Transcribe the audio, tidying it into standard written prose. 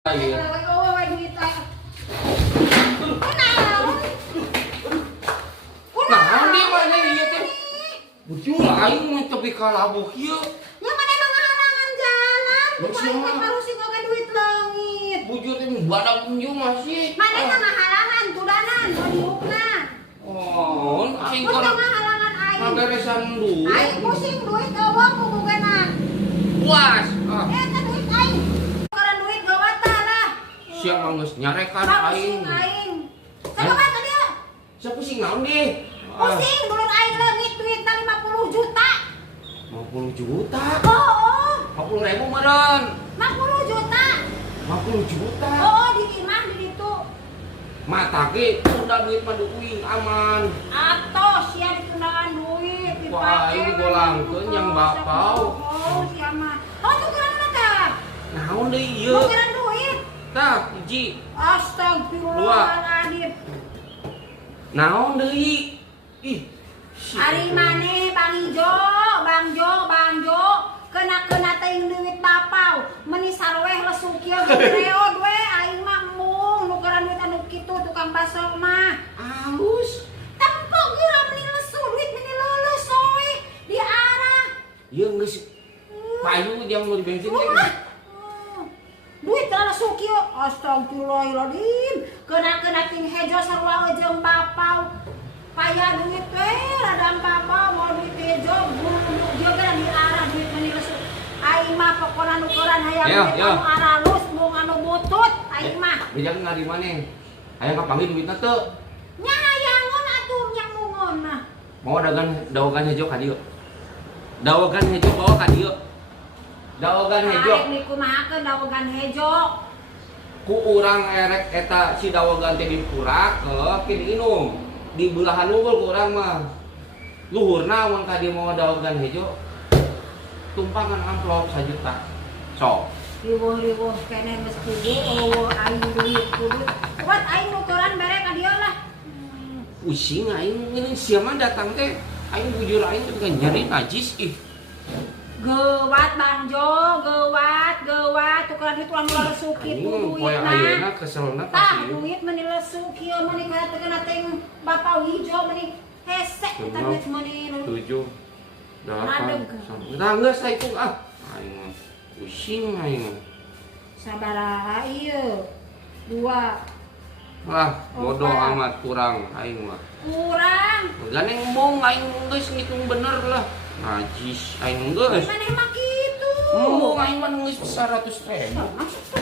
Iya. Nah, dia mana ieu teh? Bujur aing mah tepi kalabuh ieu. Nya mana nu ngahalangan jalan? Maksudnya Bukan harus sigoga duit leungit. Bujur teh badak punjung masih. Mana nu ngahalangan tudanan diukna. Oh, aing Mun kana ngahalangan aing. ngaberesan duit. Aing pusing duit eueuh ku gugana. Puas. Eta duit aing. Karena duit gawata lah. Siapa geus nyarekan aing. Pusing aing. Saboga teh dia? Siapa pusing naon ge? Pusing dulur aing leungit duitna 50 juta. 50 juta. Oh, 50.000 meureun. 50 juta. 50 juta. Oh, di imah di ditu. Mata ge udah duit mah duit aman. Atos sia ditundaan duit dipake. Wah, ini golangkeun yang bapau. Oh, sia mah. Oh, tukeran teh. Naon deui ieu? Tukeran duit. Tah, hiji. Astagfirullahaladzim. Naon deui? Ih. Ari maneh Bang Ijo, Bang Jo, kena teh duit bapau. Meni sarweh lesuk kieu gereod we aing mah mung nukeran duit anu kitu tukang baso mah. Alus. Tempok geura meni lesu duit meni leuleus soe di arah. Ieu geus payu dia mau di bensin teh. Duit kana sukio, astagfirullahaladzim. Kena ting hejo sarua jeung bapau. Paya duit teh radang bapau mau duit hejo, bulu dia kan di arah duit meni lesu. Aing mah pokona nukeran hayang duit anu aralus, mung anu butut aing mah. Bejang ngadi maneh. Hayang kapanggih duitna teu. Nya hayangon atuh nya mungon nah. Mau dawagan hejo ka dieu. Dawagan hejo bawa ka dieu. Dawagan hejo. Arek dikumahakeun dawagan hejo. Ku urang erek eta si dawagan teh dipurakeun inum. Di belahan unggul ku urang mah. Luhurna mun ka dieu mau dawagan hejo. Tumpangan amplop 1 juta. Sok. Riweuh kene geus kudu eueuh aing duit kudu. Buat aing nukeran bere ka dieu lah. Pusing aing ini siapa datang teh. Aing bujur aing teh kan nyari najis ih. Gewat Bang Jo, gewat tukeran itu anu lesu kitu duitna. Ayeuna keselna Tah duit meni lesu kieu meni kana teh bapau hijo meni hese eta duit meni 7 Madeg. 8 Tah geus saipung ah. Aing mah pusing aing. sabaraha ieu? 2 Lah, bodoh Opat. amat kurang aing mah. kurang. Ganeng embung aing geus ngitung bener lah. Najis aing geus. Maneh mah kitu. Embung aing mah geus 100.000. Maksud